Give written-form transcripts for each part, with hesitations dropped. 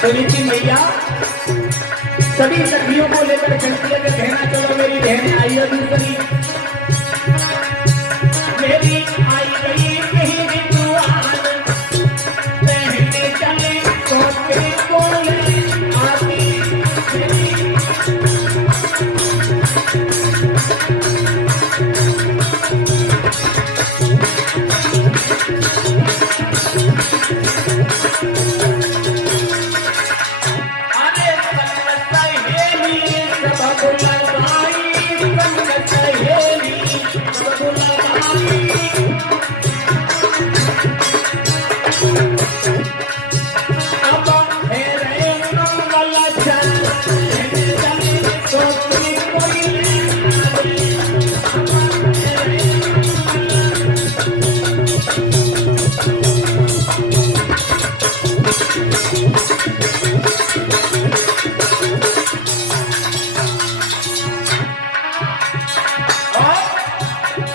सुनीति मैया सभी सखियों को लेकर चलती है कि कहना चलो मेरी बहन आई है दूसरी मेरी आई गई कहीं भी दुआर बहने चले तो तेरे बोले आती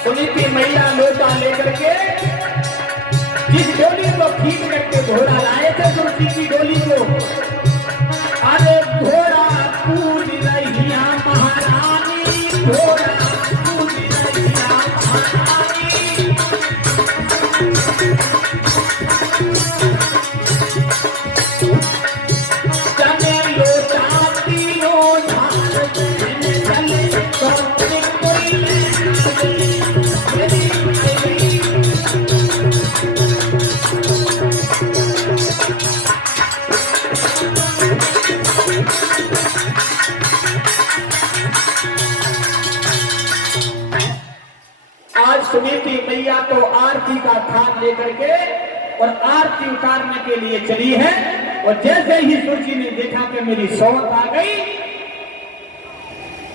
सुनीति मैया लोटा लेकर के जिस डोली को खींच करके घोड़ा लाए थे तुलसी की डोली को अरे घोड़ा पूज रहिया महारानी घोड़ा पूज रहिया महारानी चले लोटा तीनों धार चले चले सुनीति मैया तो आरती का थाल लेकर के और आरती उतारने के लिए चली है और जैसे ही सुची ने देखा कि मेरी सौत आ गई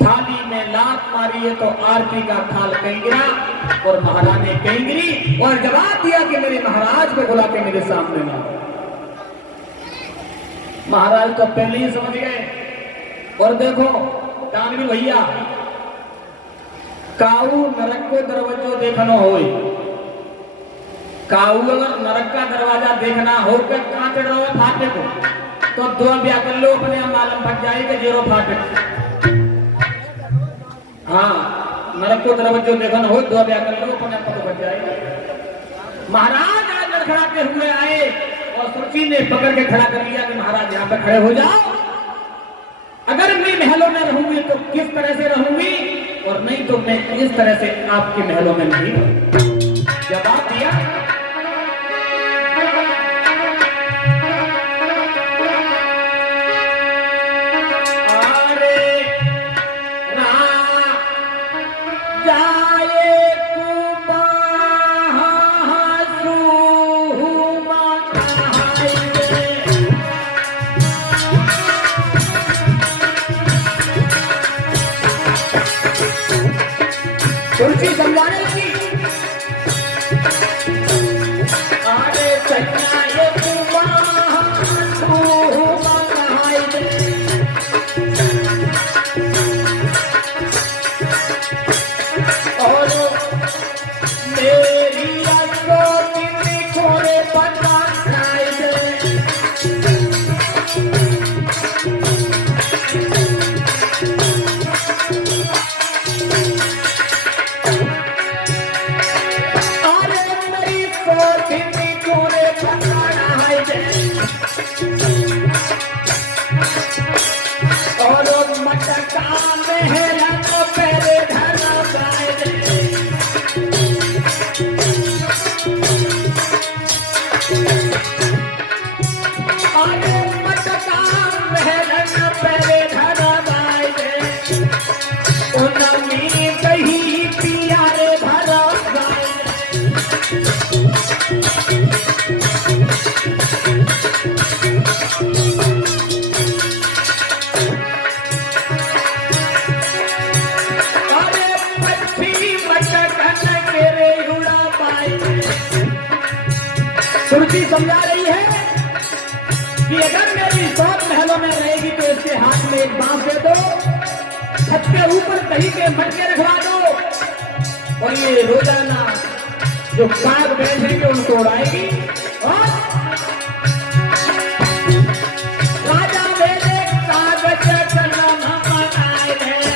थाली में लात मारी है तो आरती का थाल कहीं गिरा और महारानी कहीं गिरी और जवाब दिया कि मेरे महाराज को बुला के मेरे सामने ना महाराज तो पहले ही समझ गए और देखो कानवी भैया काऊ नरक को दरवाजो देखना हो काऊ अगर नरक का दरवाजा देखना हो के कहां चढ़ रहा है फाटे को तो दो ब्याह कर लो अपने मालूम फट जाएगा जीरो फाटे हाँ नरक को दरवाजो देखना हो दो ब्याह कर लो अपने पता फट जाएगा महाराज आज लड़खड़ाते हुए आए और सुची ने पकड़ के खड़ा कर लिया कि महाराज यहाँ पे खड़े हो जाओ अगर मैं महलों में रहूंगी तो किस तरह से रहूंगी और नहीं तो मैं इस तरह से आपके महलों में नहीं जवाब दिया अरे जाए तुलसी समझाने लगी अरे सैया ये और मेरी थोड़े पता सुरुचि समझा रही है कि अगर मेरी 100 महलों में रहेगी तो इसके हाथ में एक बांस दे दो, छत के ऊपर दही के मटके रखवा दो और ये रोजाना जो काग बैठेंगे उनको उड़ाएगी। और राजा मेरे कागज कलम बनाए हैं,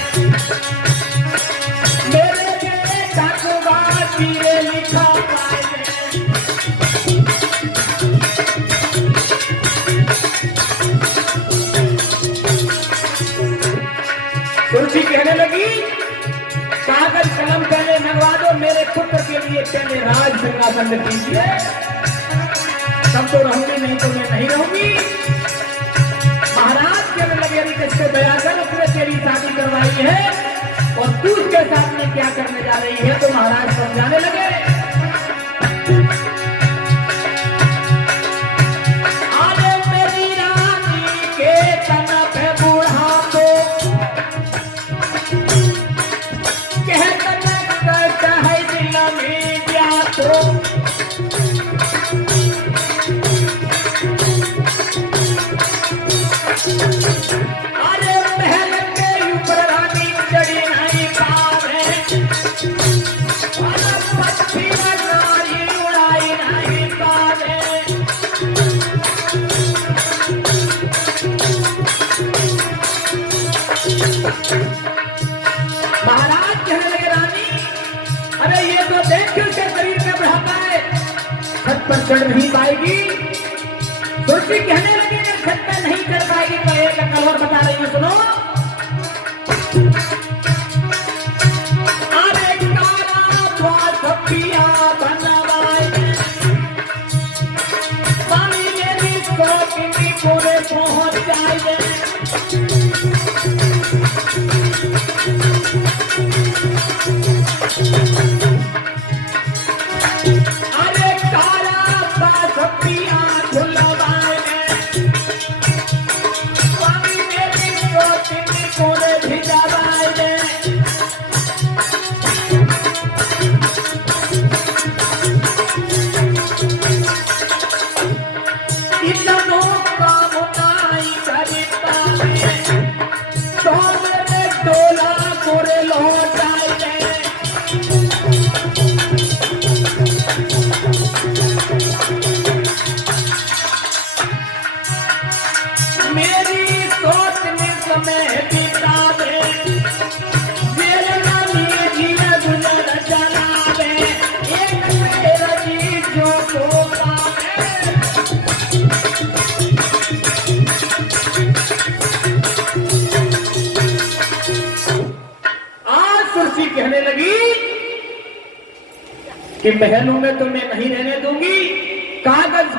मेरे लिखा पाए हैं। तुलसी कहने लगी कागज कलम पहले मंगवा दो, मेरे पुत्र के लिए पहले राज सिंहासन में कीजिए, तब तो रहूंगी, नहीं तो मैं नहीं रहूंगी। महाराज कहने लगे अरे किससे दया कर, उसने तेरी शादी करवाई है और तू उसके साथ में क्या करने जा रही है। तो महाराज समझाने लगे अरे मेरी रानी के तन पे बुढ़ापो कहता है दिल में क्या तो अरे महल के ऊपर रानी चढ़ी नहीं पावे, पक्षी नारी उड़ाई नहीं पावे। महाराज कहने लगे रानी अरे ये तो देख के उसके शरीर में बढ़ाता है, छत पर चढ़ नहीं पाएगी। तुलसी कहने लगी जब छत पर नहीं चढ़ पाएगी तो एक कलवर बता रही हूँ सुनो। अरे काला पिया बनवाए पानी मेरी सोचनी पूरे पहुंच जाए। अरे काला पिया खुलवाए पानी मेरी सोचनी पूरे भिजवाए। इतनों का मुनाई करता है तो मेरे डोला पूरे लौट आए। मेरी सोच में समय बिता दे, मेरे नानी जीना गुजर चला दे, एक मेरा जी जो को पावे। आज तुलसी कहने लगी कि महलों में तो मैं नहीं रहने दूंगी, कागज